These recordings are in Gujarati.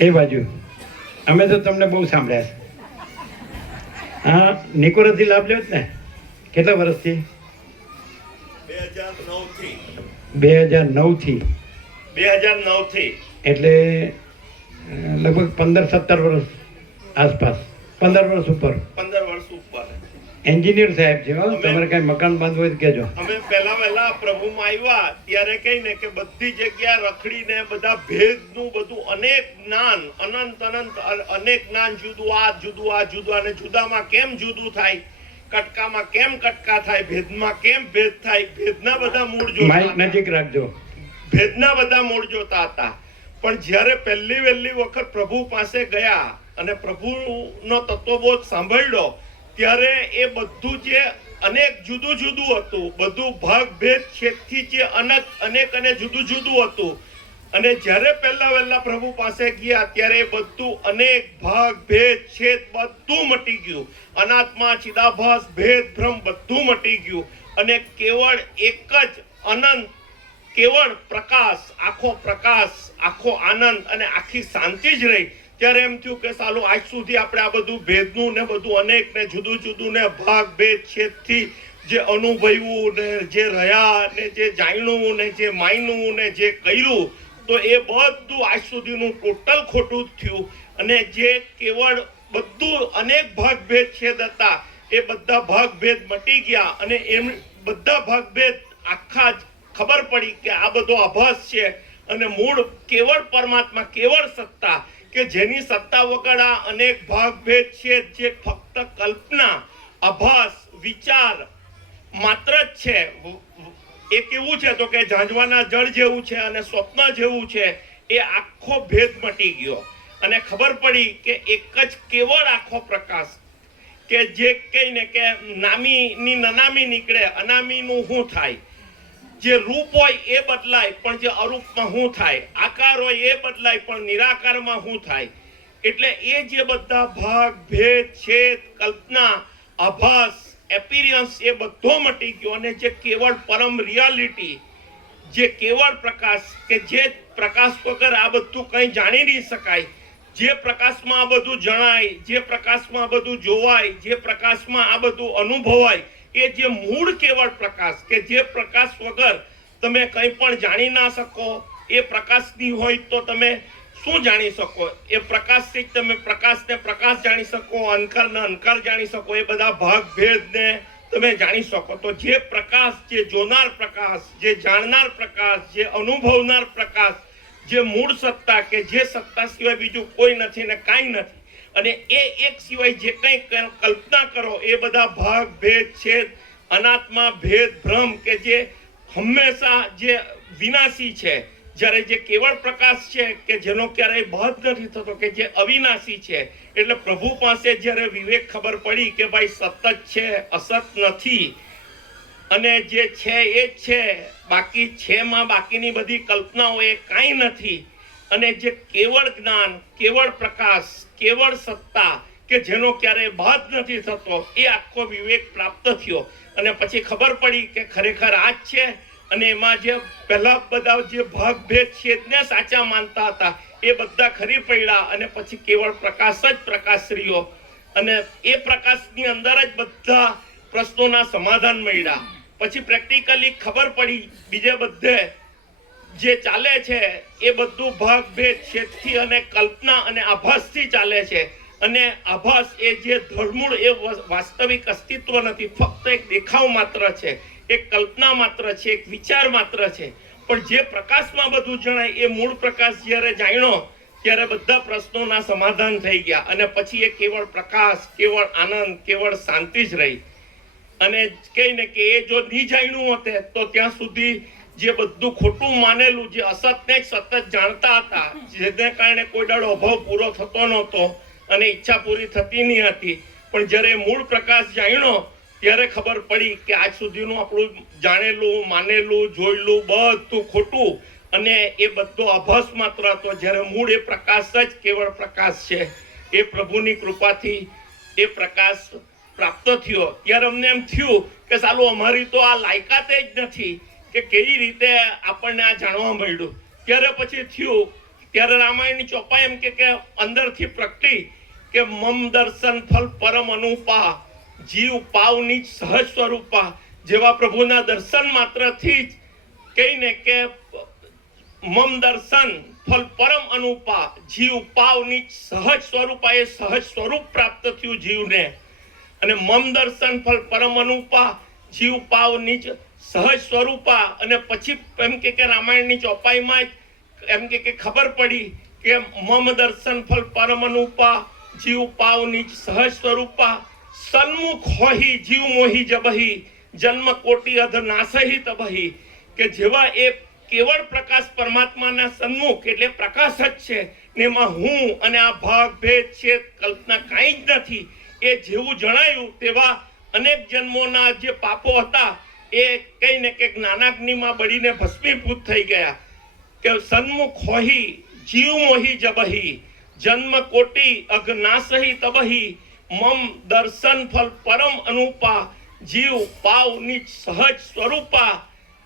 એ બાજુ અમે તો તમને બહુ સાંભળ્યા છે. હા, નિકોરથી લાભ લ્યો જ ને? કેટલા વર્ષથી? 2009 થી. એટલે લગભગ 15-17 વર્ષ આસપાસ, 15 વર્ષ ઉપર. એન્જિનિયર સાહેબ છે. તમારે કઈ મકાન બાંધવું હોય તો કહેજો. અમે પહેલા પ્રભુમાં આવ્યા ત્યારે કહીને કે બધી જગ્યા રખડીને બધા ભેદનું બધું અનેક જ્ઞાન, અનંત અનેક જ્ઞાન, જુદું આ અને જુદામાં કેમ જુદું થાય, કટકામાં કેમ કટકા થાય, ભેદમાં કેમ ભેદ થાય, ભેદના બધા મૂળ જોતા. માઈક નજીક રાખજો. ભેદના બધા મૂળ જોતા હતા. પણ જ્યારે વહેલી વખત પ્રભુ પાસે ગયા અને પ્રભુનો તત્વબોધ સાંભળ્યો ત્યારે એ બધું જે અનેક જુદું હતું, બધું ભાગ ભેદ છેદથી જે અનેક અને જુદું હતું. અને જ્યારે પહેલા પ્રભુ પાસે ગયા ત્યારે બધું અનેક ભાગ ભેદ છેદ બધું મટી ગયું. અનાત્મા, ચિદાભાસ, ભેદ ભ્રમ બધું મટી ગયું અને કેવળ એક જ અનંત, કેવળ પ્રકાશ, આખો આનંદ અને આખી શાંતિ જ રહી. ત્યારે એમ થયું કે સાલું આજ સુધી આપણે આ બધું ભેદનું ને બધું અનેક ને જુદું ને ભાગ ભેદ છેદથી જે અનુભવ્યું ને જે રહ્યા ને જે જાણ્યું ને જે માન્યું ને જે કર્યું, તો એ બધું આજ સુધીનું ટોટલ ખોટું જ થયું. અને જે કેવળ બધું અનેક ભાગ ભેદ છેદ હતા એ બધા ભાગ ભેદ મટી ગયા અને એમ બધા ભાગ ભેદ આખા જ ખબર પડી કે આ બધો આભાસ છે અને મૂળ કેવળ પરમાત્મા, કેવળ સત્તા, કે જેની સત્તા વગર આ અનેક ભાગ ભેદ છે જે ફક્ત કલ્પના, આભાસ, વિચાર માત્ર જ છે. એ કેવું છે તો કે ઝાંઝવાના જળ જેવું છે અને સ્વપ્ન જેવું છે. એ આખો ભેદ મટી ગયો અને ખબર પડી કે એક જ કેવળ આખો પ્રકાશ, કે જે કહીને કે નામીની નનામી નીકળે, અનામીનું શું થાય, જે રૂપ હોય એ બદલાય પણ જે અરૂપમાં શું થાય, આકાર હોય એ બદલાય પણ નિરાકારમાં શું થાય. એટલે એ જે બધા ભાગ ભેદ છેદ, કલ્પના, આભાસ, એપિરિયન્સ એ બધો મટી ગયો અને જે કેવળ પરમ રિયાલિટી, જે કેવળ પ્રકાશ, કે જે પ્રકાશ વગર આ બધું કંઈ જાણી નહીં શકાય, જે પ્રકાશમાં આ બધું જણાય, જે પ્રકાશમાં આ બધું જોવાય, જે પ્રકાશમાં આ બધું અનુભવાય, એ જે મૂળ કેવળ પ્રકાશ, કે જે પ્રકાશ વગર તમે કંઈ પણ જાણી ના શકો. એ પ્રકાશની હોય તો તમે શું જાણી શકો? એ પ્રકાશથી જ તમે પ્રકાશને પ્રકાશ જાણી શકો, અંધકારને અંધકાર જાણી શકો, એ બધા ભાગ ભેદને તમે જાણી શકો. તો જે પ્રકાશ, જે જોનાર પ્રકાશ, જે જાણનાર પ્રકાશ, જે અનુભવનાર પ્રકાશ, જે મૂળ સત્તા, કે જે સત્તા સિવાય બીજું કોઈ નથી ને કાંઈ નથી, અને એ એક સિવાય જે કંઈ કલ્પના કરો એ બધા ભાગ ભેદ છેદ, અનાત્મા, ભેદ ભ્રમ, કે જે હંમેશા જે વિનાશી છે. જ્યારે જે કેવળ પ્રકાશ છે કે જેનો ક્યારેય બંધ નથી થતો, કે જે અવિનાશી છે. એટલે પ્રભુ પાસે જ્યારે વિવેક ખબર પડી કે ભાઈ સતત છે, અસત નથી, અને જે છે એ જ છે, બાકી છે માં બાકીની બધી કલ્પનાઓ એ કાંઈ નથી, અને જે કેવળ જ્ઞાન, કેવળ પ્રકાશ, કેવળ સત્તા, કે જેનો ક્યારેય બાદ નથી થતો, એ આખો વિવેક પ્રાપ્ત થયો. અને પછી ખબર પડી કે ખરેખર આ જ છે. અને એમાં જે પહેલા બધા જે ભાગ ભેદ છેદને સાચા માનતા હતા એ બધા ખરી પડ્યા અને પછી કેવળ પ્રકાશ જ પ્રકાશ રહ્યો. અને એ પ્રકાશની અંદર જ બધા પ્રશ્નોના સમાધાન મળ્યા. પછી પ્રેક્ટિકલી ખબર પડી બીજે બધે જે ચાલે છે એ બધું ભાગ ભેદ છેદથી અને કલ્પના અને આભાસથી ચાલે છે. અને આભાસ એ જે ધરમૂળ એ વાસ્તવિક અસ્તિત્વ નથી, ફક્ત એક દેખાવ માત્ર છે, એક કલ્પના માત્ર છે, એક વિચાર માત્ર છે. પણ જે પ્રકાશમાં બધું જણાય એ મૂળ પ્રકાશ જ્યારે જાણ્યો ત્યારે બધા પ્રશ્નોના સમાધાન થઈ ગયા. અને પછી એ કેવળ પ્રકાશ, કેવળ આનંદ, કેવળ શાંતિ જ રહી. અને કહીને કે એ જો નહીં જાણ્યું હોતે તો ત્યાં સુધી જે બધું ખોટું માનેલું, જે અસતને જ સતત જાણતા હતા, જેને કારણે કોઈ દાડો અભાવ પૂરો થતો નહોતો અને ઈચ્છા પૂરી થતી નહીં હતી. પણ જ્યારે મૂળ પ્રકાશ જાણ્યો ત્યારે ખબર પડી કે આજ સુધીનું આપણું જાણેલું, માનેલું, જોયેલું બધું ખોટું અને એ બધો આભાસ માત્ર હતો. જ્યારે મૂળ એ પ્રકાશ જ કેવળ પ્રકાશ છે. એ પ્રભુની કૃપાથી એ પ્રકાશ પ્રાપ્ત થયો. ત્યારે અમને એમ થયું કે સાલું અમારી તો આ લાયકાત જ નથી કે કેવી રીતે આપણને આ જાણવા મળ્યું. ત્યારે પછી થયું ત્યારે રામાયણની ચોપાઈ એમ કે અંદરથી પ્રગટી કે મમ દર્શન ફલ પરમ અનુપા, જીવ પાવની સહજ સ્વરૂપા. જેવા પ્રભુના દર્શન માત્રથી જ કહીને કે મમ દર્શન ફલ પરમ અનુપા, જીવ પાવની સહજ સ્વરૂપા, એ સહજ સ્વરૂપ પ્રાપ્ત થયું જીવને. અને મમ દર્શન ફલ પરમ અનુપા, જીવ પાવની સહજ સ્વરૂપા. અને પછી એમ કે રામાયણની ચોપાઈમાં એમ કે ખબર પડી કે મમ દર્શન ફલ પરમ અનુપા, જીવ પાવની સહજ સ્વરૂપા. સન્મુખ હોહી જીવ મોહી જબહી, જન્મ કોટી અધ નાસહી તબહી. કે જેવા એ કેવળ પ્રકાશ પરમાત્માના સન્મુખ એટલે પ્રકાશ જ છે ને એમાં હું અને આ ભાગ ભેદ છે કલ્પના કાંઈ જ નથી. એ જેવું જણાયું તેવા અનેક જન્મોના જે પાપો હતા એ કઈ ને કંઈક નાનાગ્નિમાં બળીને ભસ્મીભૂત થઈ ગયા. કે સન્મુખ હોહી જીવ મોહી જબહી, જન્મ કોટી અઘ નાસહી તબહી. મમ દર્શન ફલ પરમ અનુપા, જીવ પાવ નિજ સહજ સ્વરૂપા.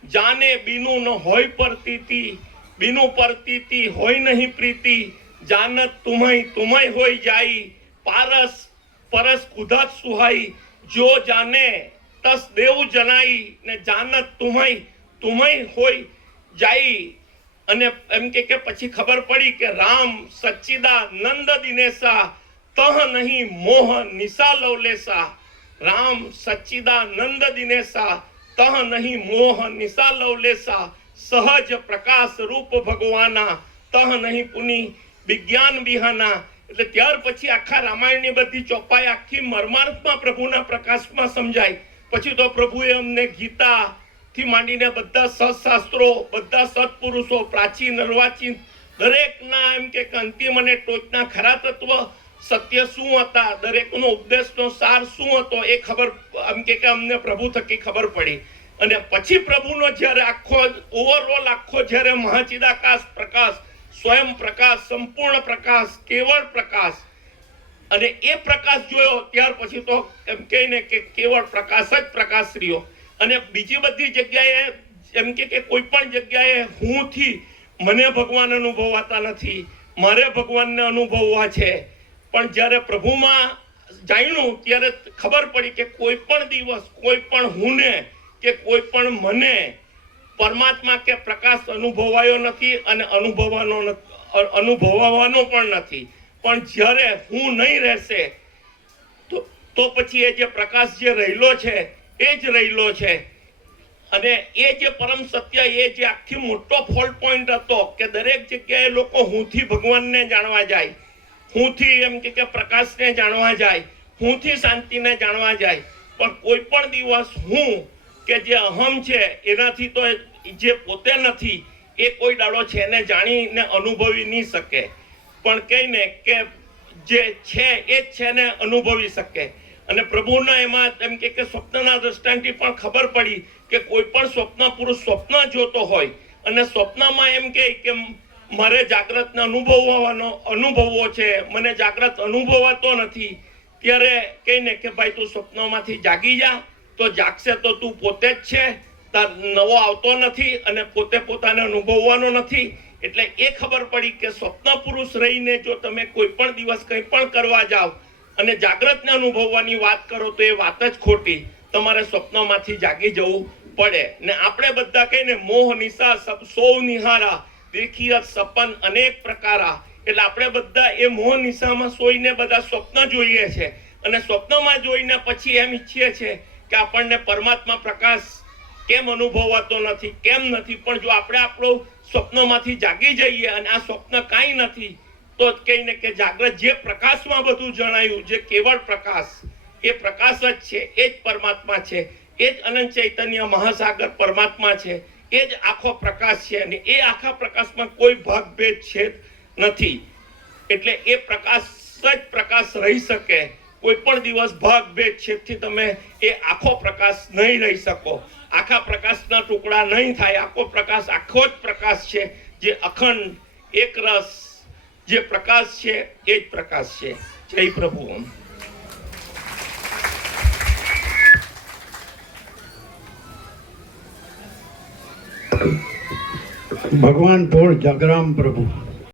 જાને બીનું ન હોય પ્રતીતિ, બીનું પ્રતીતિ હોય નહીં પ્રીતિ. જાનત તુમય તુમય હોય જાય, પારસ પરસ કુધાત સુહાઈ. જો જાને તસ દેવ જનાઈ, ને જાનત તુમય તુમય હોય જાય. અને એમ કે પછી ખબર પડી કે રામ સચ્ચિદાનંદ દિનેશા, તહ નહીં મોહ નિશા લવલેશા. રામ સચ્ચિદાનંદ દિનેશા, તહ નહીં મોહ નિશા લવલેશા. સહજ પ્રકાશ રૂપ ભગવાના, તહ નહીં પુની વિજ્ઞાન વિહાના. એટલે ત્યાર પછી આખા રામાયણની બધી ચોપાઈ આખી મર્માર્થમાં પ્રભુના પ્રકાશમાં સમજાય. પછી તો પ્રભુએ અમને ગીતા થી માંડીને બધા સત્શાસ્ત્રો, બધા સત્પુરુષો, પ્રાચીન અર્વાચીન દરેકના એમ કે અંતિમ અને ટોચના ખરા તત્વ સત્ય શું હતા, દરેકનો ઉપદેશનો સાર શું હતો એ ખબર એમ કે અમને પ્રભુ થકી ખબર પડી. અને પછી પ્રભુનો જ્યારે આખો ઓવરઓલ આખો જ્યારે મહાચિદાકાશ પ્રકાશ, સ્વયં પ્રકાશ, સંપૂર્ણ પ્રકાશ, કેવળ પ્રકાશ, અને એ પ્રકાશ જોયો ત્યાર પછી તો એમ કહીને કે કેવળ પ્રકાશ જ પ્રકાશ રહ્યો. અને બીજી બધી જગ્યાએ એમ કે કોઈ પણ જગ્યાએ હું થી મને ભગવાન અનુભવાતા નથી, મારે ભગવાનને અનુભવવા છે. પણ જ્યારે પ્રભુમાં જાણ્યું ત્યારે ખબર પડી કે કોઈ પણ દિવસ કોઈ પણ હુંને કે કોઈ પણ મને પરમાત્મા કે પ્રકાશ અનુભવાયો નથી અને અનુભવવાનો પણ નથી. પણ જ્યારે હું નહીં રહેશે તો પછી એ જે પ્રકાશ જે રહેલો છે એ જ રહેલો છે. અને એ જે પરમ સત્ય, એ જે આખી મોટો ફોલ્ટ પોઈન્ટ હતો કે દરેક જગ્યાએ લોકો હુંથી ભગવાનને જાણવા જાય, હુંથી એમ કે પ્રકાશને જાણવા જાય, હુંથી શાંતિને જાણવા જાય. પણ કોઈ પણ દિવસ હું કે જે અહમ છે એનાથી તો જે પોતે નથી એ કોઈ દાડો છે એને જાણીને અનુભવી નહીં શકે. પણ કહીને કે જે છે એ જ છે ને અનુભવી શકે. અને પ્રભુના એમાં એમ કે સ્વપ્નના દ્રષ્ટાંતથી પણ ખબર પડી કે કોઈ પણ સ્વપ્ન પુરુષ સ્વપ્ન જોતો હોય અને સ્વપ્નમાં એમ કે મારે જાગ્રતને અનુભવવો છે, મને જાગ્રત અનુભવાતો નથી, ત્યારે કહીને કે ભાઈ તું સ્વપ્નમાંથી જાગી જા. તો જાગશે તો તું પોતે જ છે, તાર નવો આવતો નથી અને પોતે પોતાને અનુભવવાનો નથી. એટલે એ ખબર પડી કે સ્વપ્ન પુરુષ રહીને જો તમે કોઈ પણ દિવસ કંઈ પણ કરવા જાઓ અને જાગ્રતને અનુભવવાની વાત કરો તો એ વાત જ ખોટી. તમારે સ્વપ્નમાંથી જાગી જવું પડે. ને આપણે બધા કહીને મોહ નિશા સબ સૌ નિહારા, દેખિયત સપન અનેક પ્રકારા. એટલે આપણે બધા એ મોહ નિશામાં સોઈને બધા સ્વપ્ન જોઈએ છે અને સ્વપ્નમાં જોઈને પછી એમ ઈચ્છીએ છે કે આપણને પરમાત્મા પ્રકાશ કેમ અનુભવાતો નથી, કેમ નથી. પણ જો આપણે આપણો સ્વપ્નમાંથી જાગી જઈએ અને આ સ્વપ્ન કાંઈ નથી તો કહીને કે જાગ્રત જે પ્રકાશમાં બધું જણાયું, જે કેવળ પ્રકાશ, એ પ્રકાશ જ છે, એ જ પરમાત્મા છે, એ જ અનંત ચૈતન્ય મહાસાગર પરમાત્મા છે, એ જ આખો પ્રકાશ છે. અને એ આખા પ્રકાશમાં કોઈ ભાગભેદ છે નથી. એટલે એ પ્રકાશ જ પ્રકાશ રહી શકે. કોઈ પણ દિવસ ભાગભેદ છેથી તમે એ આખો પ્રકાશ નહીં રહી શકો. આખા પ્રકાશના ટુકડા નહીં થાય. આખો પ્રકાશ આખો જ પ્રકાશ છે, જે અખંડ એક રસ જે પ્રકાશ છે એ જ પ્રકાશ છે. જય પ્રભુ. ભગવાન ઠોળ જગરામ પ્રભુ.